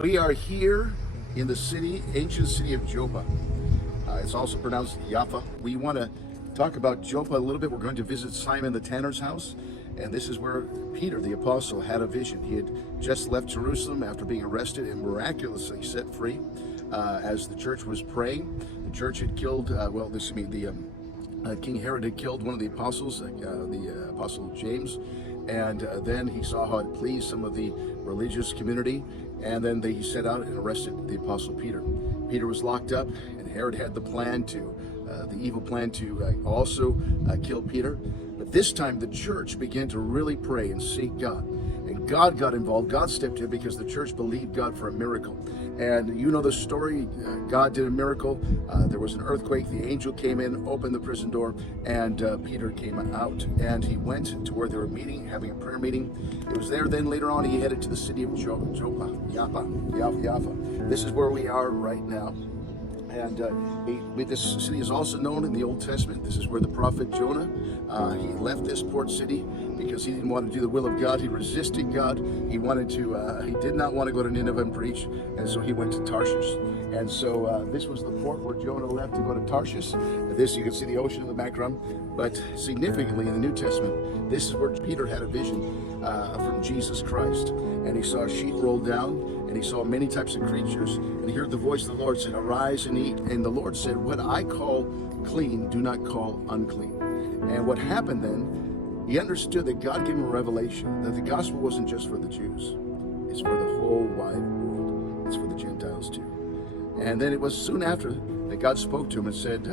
We are here in the ancient city of Joppa. It's also pronounced Joppa. We want to talk about Joppa a little bit. We're going to visit Simon the tanner's house, and this is where Peter the apostle had a vision. He had just left Jerusalem after being arrested and miraculously set free as the church was praying. The church had killed, King Herod had killed one of the apostles, the apostle James, and then he saw how it pleased some of the religious community, and then he set out and arrested the apostle Peter. Peter was locked up, and Herod had the evil plan to also kill Peter. But this time the church began to really pray and seek God. And God got involved. God stepped in because the church believed God for a miracle. And you know the story. God did a miracle. There was an earthquake. The angel came in, opened the prison door, and Peter came out. And he went to where they were meeting, having a prayer meeting. It was there. Then later on, he headed to the city of Joppa. This is where we are right now. And this city is also known in the Old Testament. This is where the prophet Jonah, he left this port city because he didn't want to do the will of God. He resisted God. He did not want to go to Nineveh and preach, and so he went to Tarshish. And so this was the port where Jonah left to go to Tarshish. This, you can see the ocean in the background. But significantly in the New Testament, this is where Peter had a vision from Jesus Christ. And he saw a sheet rolled down, and he saw many types of creatures, and he heard the voice of the Lord said, "Arise and eat." And the Lord said, "What I call clean, do not call unclean." And what happened then, he understood that God gave him a revelation that the gospel wasn't just for the Jews. It's for the whole wide world. It's for the Gentiles too. And then it was soon after that God spoke to him and said,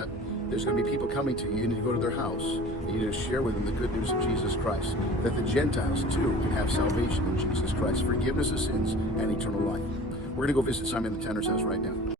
there's going to be people coming to you. You need to go to their house. You need to share with them the good news of Jesus Christ, that the Gentiles too can have salvation in Jesus Christ, forgiveness of sins, and eternal life. We're going to go visit Simon the tanner's house right now.